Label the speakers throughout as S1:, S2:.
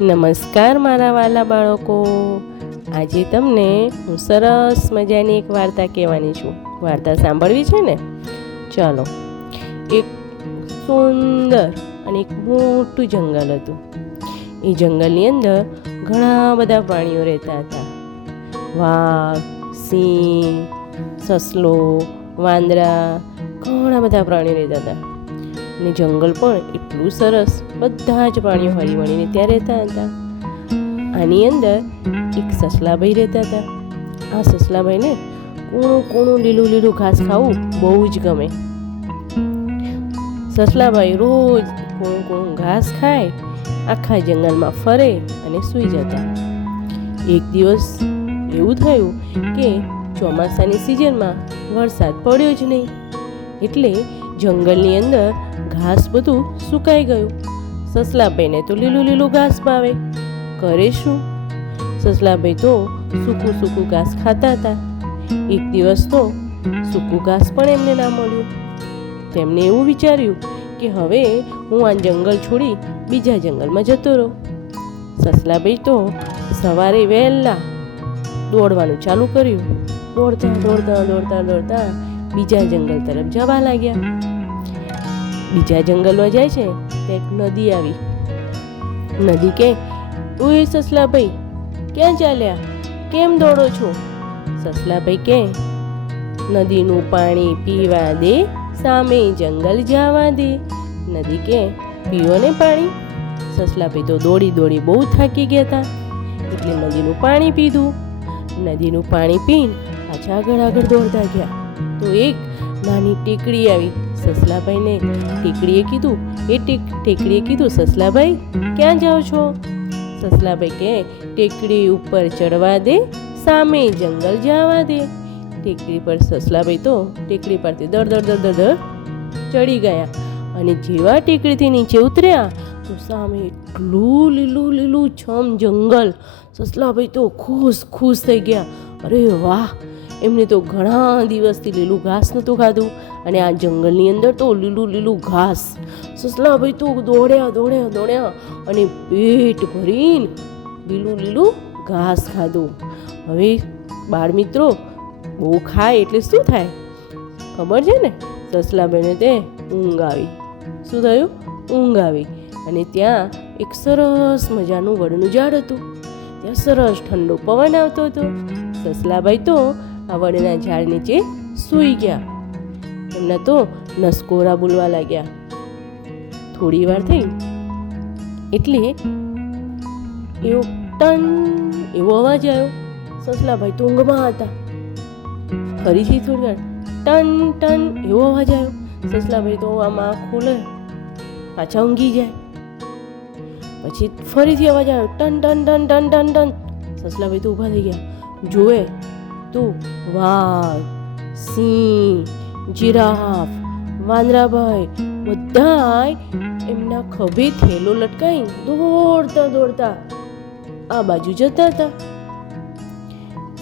S1: નમસ્કાર મારા વાલા બાળકો. આજે તમને હું સરસ મજાની એક વાર્તા કહેવાની છું. વાર્તા સાંભળવી છે ને? ચાલો. એક સુંદર અને એક મોટું જંગલ હતું. એ જંગલની અંદર ઘણા બધા પ્રાણીઓ રહેતા હતા. વાઘ, સિંહ, સસલો, વાંદરા, ઘણા બધા પ્રાણીઓ રહેતા હતા. અને જંગલ પણ એટલું સરસ. બધા જ પ્રાણીઓ હળી મળીને ત્યાં રહેતા હતા. આની અંદર એક સસલાભાઈ રહેતા હતા. આ સસલાભાઈને કૂણું કૂણું લીલું લીલું ઘાસ ખાવું બહુ જ ગમે. સસલાભાઈ રોજ કૂણું કૂણું ઘાસ ખાય, આખા જંગલમાં ફરે અને સૂઈ જતા. એક દિવસ એવું થયું કે ચોમાસાની સિઝનમાં વરસાદ પડ્યો જ નહીં. એટલે જંગલની અંદર ઘાસ બધું સુકાઈ ગયું. સસલાભાઈને તો લીલું લીલું ઘાસ ભાવે. કરે શું? સસલાભાઈ તો સૂકું સૂકું ઘાસ ખાતા હતા. એક દિવસ તો સૂકું ઘાસ પણ એમને ના મળ્યું. તેમને એવું વિચાર્યું કે હવે હું આ જંગલ છોડી બીજા જંગલમાં જતો રહું. સસલાભાઈ તો સવારે વહેલા દોડવાનું ચાલુ કર્યું. દોડતા દોડતા દોડતા દોડતા બીજા જંગલ તરફ જવા લાગ્યા. બીજા જંગલમાં જાય છે એક નદી આવી. નદી કે તું એ સસલા સસલાભાઈ, ક્યાં ચાલ્યા? કેમ દોડો છો? સસલાભાઈ કે, નદીનું પાણી પીવા દે, સામે જંગલ જવા દે. નદી કે પીવો ને પાણી. સસલાભાઈ તો દોડી દોડી બહુ થાકી ગયા હતા એટલે નદીનું પાણી પીધું. નદીનું પાણી પીને પાછા આગળ આગળ દોડતા ગયા. તો એક નાની ટેકડી આવી. સસલાભાઈને ટેકડીએ કીધું, એ ટેકડીએ કીધું, સસલાભાઈ, ક્યાં જાઓ છો? સસલાભાઈ કે ટેકડી ઉપર ચડવા દે, સામે જંગલ જવા દે. ટેકડી પર સસલાભાઈ તો ટેકડી પરથી દર દર દર દર દર ચડી ગયા. અને જેવા ટેકડીથી નીચે ઉતર્યા, તો સામે એટલું લીલું લીલું છમ જંગલ. સસલાભાઈ તો ખુશ ખુશ થઈ ગયા. અરે વાહ એમને તો ઘણા દિવસથી લીલું ઘાસ નહોતું ખાધું અને આ જંગલની અંદર તો લીલું લીલું ઘાસ. સસલાભાઈ તો દોડ્યા દોડ્યા દોડ્યા અને પેટ ભરીને લીલું લીલું ઘાસ ખાધું. હવે બાળ મિત્રો, બહુ ખાય એટલે શું થાય? ખબર છે ને? સસલાભાઈને તે ઊંઘ આવી. શું થયું? ઊંઘ આવી અને ત્યાં એક સરસ મજાનું વડનું ઝાડ હતું. ત્યાં સરસ ઠંડો પવન આવતો હતો. સસલાભાઈ તો આ ઝાડ નીચે સૂઈ ગયા. એમના તો નસકોરા બોલવા લાગ્યા. થોડી વાર થઈ એટલે એવો ટન એવો અવાજ આવ્યો. સસલાભાઈ તો હતા. ફરીથી થોડી વાર ટન ટન એવો અવાજ આવ્યો. સસલાભાઈ તો આમાં ખોલે, પાછા ઊંઘી જાય પછી ફરીથી અવાજ આવ્યો, ટન ટન ટન ટન ટન ટન. સસલાભાઈ તો ઊભા થઈ ગયા. જોવે તો? વાઘ સિંહ, જીરાફ, વાંદરાભાઈ, બધાય એમના ખભે થેલો લટકાઈ દોડતા દોડતા આ બાજુ જતા હતા.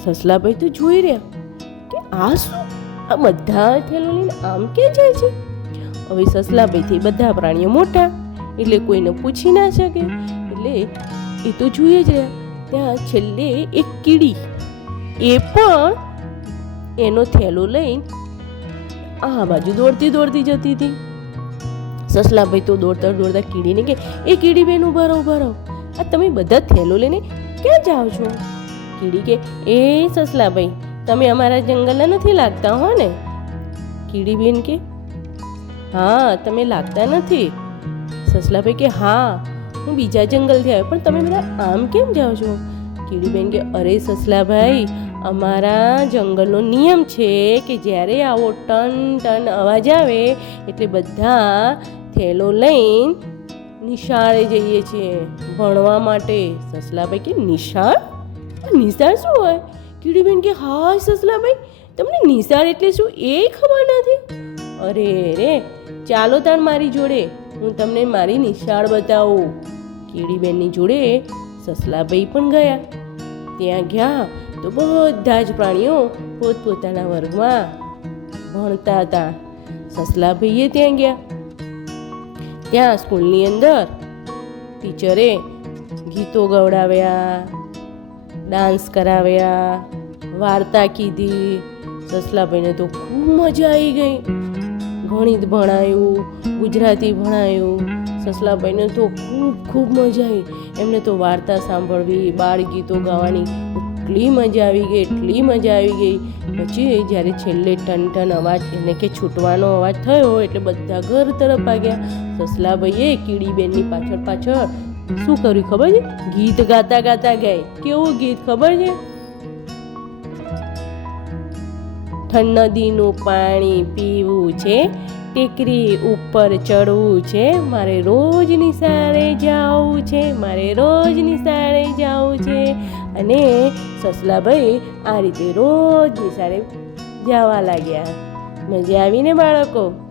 S1: સસલાભાઈ તો જોઈ રહ્યા કે આ શું? આ બધા થેલો લઈને આમ કે જાય છે? હવે સસલાભાઈથી બધા પ્રાણીઓ મોટા, એટલે કોઈને પૂછી ના શકે. એટલે એ તો જોઈએ જ રહ્યા. ત્યાં છેલ્લે એક કીડી એ પણ એનો થેલો લઈને આ બાજુ દોડતી દોડતી જતી હતી. સસલાભાઈ તો દોડતા દોડતા કીડીને કે, એ કીડી બેન, ઊભા રહો ઊભા રહો. આ તમે બધા થેલો લઈને ક્યાં જાઓ છો? કીડી કે, એ સસલાભાઈ, તમે અમારા જંગલના નથી લાગતા હો ને? કીડી બેન કે, હા, તમે લાગતા નથી. સસલાભાઈ કે, હા, હું બીજા જંગલથી આવ્યો, પણ તમે બધા આમ કેમ જાઓ છો? કીડીબેન કે અરે સસલાભાઈ, અમારા જંગલનો નિયમ છે કે જ્યારે આવો ટન ટન અવાજ આવે, એટલે બધા થેલો લઈને નિશાળે જઈએ છીએ ભણવા માટે. સસલાભાઈ કે નિશાળ? નિશાળ શું હોય? કીડીબેન કે હા સસલાભાઈ, તમને નિશાળ એટલે શું એ ખબર નથી? અરે રે, ચાલો તાર મારી જોડે, હું તમને મારી નિશાળ બતાવું. કીડીબેનની જોડે સસલાભાઈ પણ ગયા. ત્યાં ગયા તો બધા જ પ્રાણીઓ પોતપોતાના વર્ગમાં ભણતા હતા. સસલાભાઈએ ત્યાં ગયા. ત્યાં સ્કૂલની અંદર ટીચરે ગીતો ગવડાવ્યા, ડાન્સ કરાવ્યા, વાર્તા કીધી. સસલાભાઈને તો ખૂબ મજા આવી ગઈ. ગણિત ભણાયું, ગુજરાતી ભણાયું. સસલાભાઈને તો ખૂબ ખૂબ મજા આવી. એમને તો વાર્તા સાંભળવી, બાળ ગીતો ગાવાની એટલી મજા આવી ગઈ, એટલી મજા આવી ગઈ. પછી જ્યારે છેલ્લે ટન ટન અવાજ એને કે છૂટવાનો અવાજ થયો એટલે બધા ઘર તરફ ભાગ્યા. સસલાભાઈએ કીડીબેનની પાછળ પાછળ શું કર્યું ખબર છે? ગીત ગાતા ગાતા ગાય. કેવું ગીત ખબર છે? ઠંડ નદીનું પાણી પીવું છે. ટેકરી ઉપર ચડવું છે. મારે રોજ નિશાળે જવું છે. મારે રોજ નિશાળે જવું છે. અને સસલાભાઈ આ રીતે રોજ નિશાળે જવા લાગ્યા. મજા આવીને બાળકો?